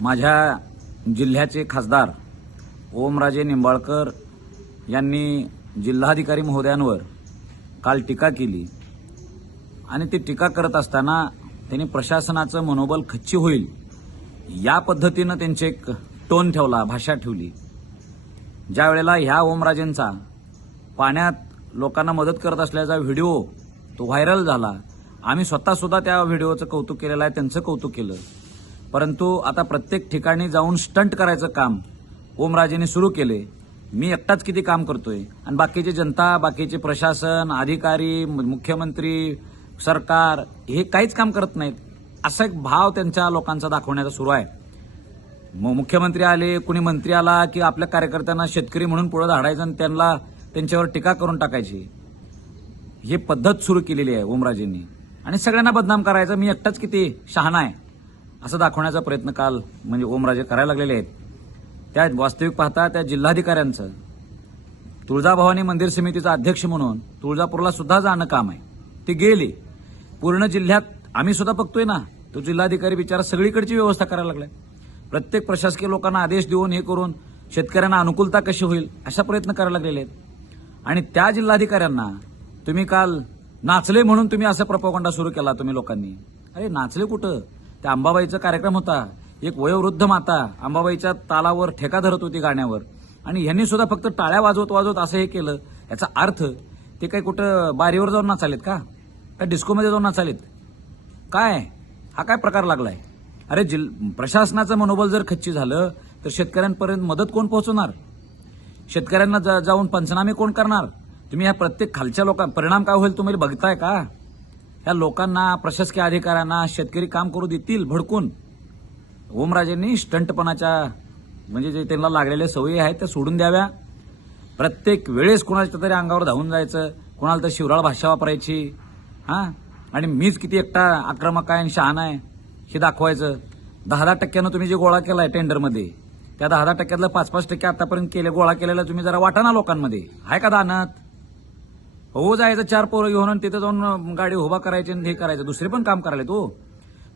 माझ्या जिल्ह्याचे खासदार ओमराजे निंबाळकर यांनी जिल्हाधिकारी महोदयांवर काल टीका केली. आणि ती टीका करत असताना त्यांनी प्रशासनाचं मनोबल खच्ची होईल या पद्धतीनं त्यांचे एक टोन ठेवला भाषा ठेवली. ज्या वेळेला ह्या ओमराजेंचा पाण्यात लोकांना मदत करत असल्याचा व्हिडिओ तो व्हायरल झाला आम्ही स्वतःसुद्धा त्या व्हिडिओचं कौतुक केलेलं आहे त्यांचं कौतुक केलं. परंतु आता प्रत्येक ठिकाणी जाऊन स्टंट करायचं काम ओमराजेने सुरू केले. मी एकटाच किती काम करतोय? आणि बाकीची जनता बाकीचे प्रशासन अधिकारी मुख्यमंत्री सरकार हे काहीच काम करत नाहीत. असा एक भाव त्यांच्या लोकांचा दाखवण्याचा सुरू आहे. मग मुख्यमंत्री आले कुणी मंत्री आला की आपल्या कार्यकर्त्यांना शेतकरी म्हणून पुढे धाडायचं आणि त्यांना त्यांच्यावर टीका करून टाकायची. ही पद्धत सुरू केलेली आहे ओमराजेंनी. आणि सगळ्यांना बदनाम करायचं मी एकटाच किती शहाणा आहे? असं दाखवण्याचा प्रयत्न काल म्हणजे ओमराजे करायला लागलेले आहेत. त्या वास्तविक पाहता त्या जिल्हाधिकाऱ्यांचं तुळजाभवानी मंदिर समितीचा अध्यक्ष म्हणून तुळजापूरला सुद्धा जाणं काम आहे. ते गेले. पूर्ण जिल्ह्यात आम्ही सुद्धा बघतोय ना तो जिल्हाधिकारी बिचारा सगळीकडची व्यवस्था करायला लागलाय. प्रत्येक प्रशासकीय लोकांना आदेश देऊन हे करून शेतकऱ्यांना अनुकूलता कशी होईल अशा प्रयत्न करायला लागलेले आहेत. आणि त्या जिल्हाधिकाऱ्यांना तुम्ही काल नाचले म्हणून तुम्ही असा प्रपोगंडा सुरू केला तुम्ही लोकांनी. अरे नाचले कुठं? त्या अंबाबाईचा कार्यक्रम होता. एक वयोवृद्ध माता अंबाबाईच्या तालावर ठेका धरत होती गाण्यावर. आणि ह्यांनी सुद्धा फक्त टाळ्या वाजवत वाजवत असं हे केलं. याचा अर्थ ते काही कुठं बारीवर जाऊन नाचालेत का? का डिस्कोमध्ये जाऊन नाचालेत? काय? हा काय प्रकार लागलाय? अरे जिल प्रशासनाचं मनोबल जर खच्ची झालं तर शेतकऱ्यांपर्यंत मदत कोण पोहोचवणार? शेतकऱ्यांना जा- जाऊन पंचनामे कोण करणार? तुम्ही ह्या प्रत्येक खालच्या लोकां परिणाम काय होईल तुम्ही बघताय का? ह्या लोकांना प्रशासकीय अधिकाऱ्यांना शेतकरी काम करू देतील भडकून. ओमराजेंनी स्टंटपणाच्या म्हणजे जे त्यांना लागलेल्या सवयी आहेत त्या सोडून द्याव्या. प्रत्येक वेळेस कुणाच्या तरी अंगावर धावून जायचं कुणाला तर शिवराळ भाषा वापरायची. हां? आणि मीच किती एकटा आक्रमक आहे आणि शहाणा आहे हे दाखवायचं. दहा दहा टक्क्यानं तुम्ही जे गोळा केला आहे टेंडरमध्ये त्या दहा दहा टक्क्यातलं पाच पाच टक्के आतापर्यंत केले गोळा केलेला तुम्ही जरा वाटा ना लोकांमध्ये. आहे का दानत? हो जायचं चार पोरं घेऊन आणि तिथे जाऊन गाडी उभा करायची आणि हे करायचं. दुसरे पण काम करायला तो हो.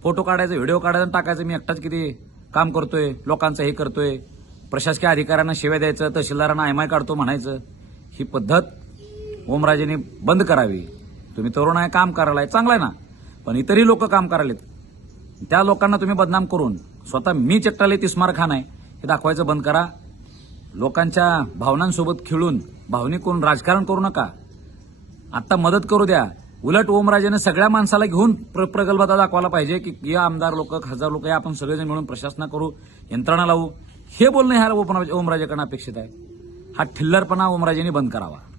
फोटो काढायचं व्हिडिओ काढायचा टाकायचं. मी एकटाच किती काम करतोय लोकांचं हे करतोय. प्रशासकीय अधिकाऱ्यांना शिव्या द्यायचं तहसीलदारांना एम आय काढतो म्हणायचं. ही पद्धत ओमराजेने बंद करावी. तुम्ही तरुण आहे काम करायला चांगलं आहे ना? पण इतरही लोक काम करायलेत. त्या लोकांना तुम्ही बदनाम करून स्वतः मी चट्टाले तिस्मार खान आहे हे दाखवायचं बंद करा. लोकांच्या भावनांसोबत खेळून भावनिक करून राजकारण करू नका. आता मदत करू द्या. उलट ओमराजेने सगळ्या माणसाला घेऊन प्र- प्रगल्भता दाखवायला पाहिजे की या आमदार लोक खासदार लोक या आपण सगळेजण मिळून प्रशासना करू यंत्रणा लावू. हे बोलणं ह्या ओमराजेकडनं अपेक्षित आहे. हा ठिल्लरपणा ओमराजेने बंद करावा.